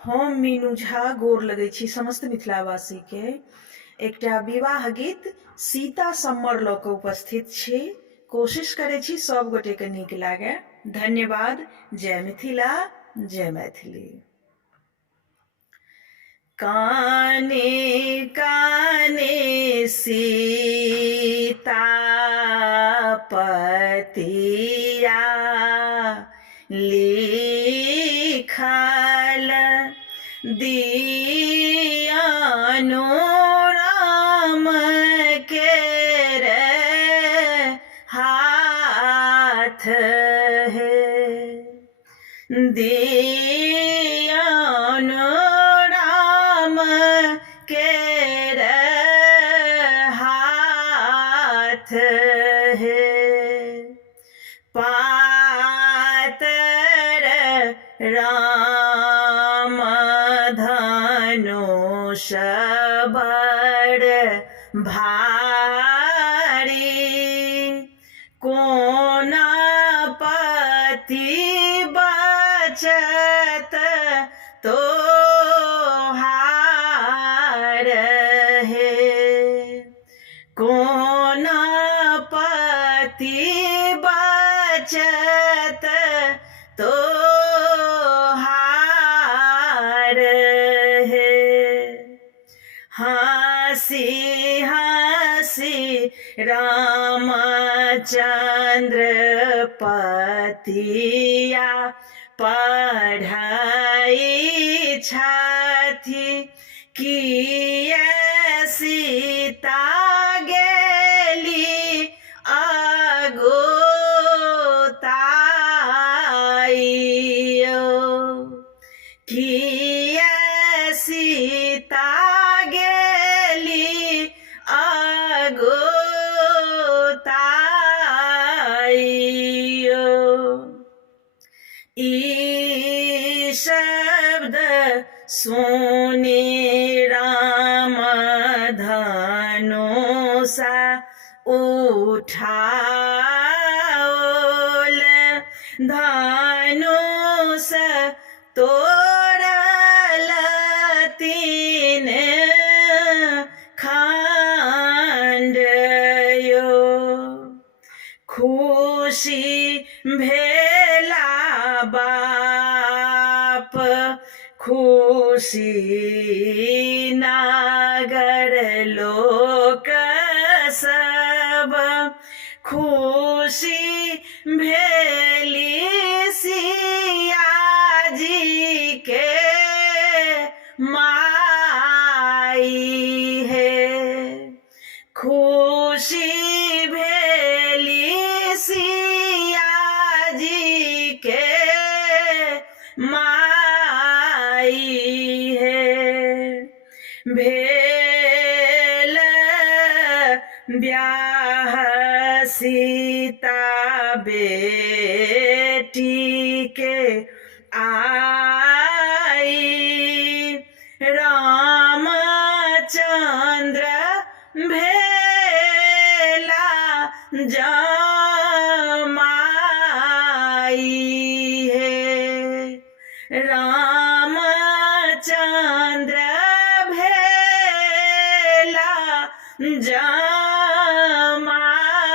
हम मीनू झा गोर लगै छी समस्त मिथिलावासी के। एकटा विवाह गीत सीता सम्मर लऽ कऽ उपस्थित छी। कोशिश करै छी सब गोटे के नीक लागे। धन्यवाद। जय मिथिला, जय मैथिली। काने काने सीता पतिया लिखल दियानो राम के रे हाथ है। दियानो राम के रे हाथ है। पातर राम धनुष बड़ भारी। कोना पति बचत तोहार है। कोना पति बचत तोहार है। हंसी हंसी रामचंद्र पतिया पढ़ाई छथि। किए सीता गेली अगुताइयो। किए सीता गेली अगुताइयो। ई शब्द सुनि राम धनुषा उठाओल। धनुष तोड़ल तीन खंड यो। खुशी भेला बाप खुशी नागर लोक सब। खुशी भेली सिया जी के माई है। खुशी भेली सिया जी के माई है। भेल ब्याह सीता बेटी के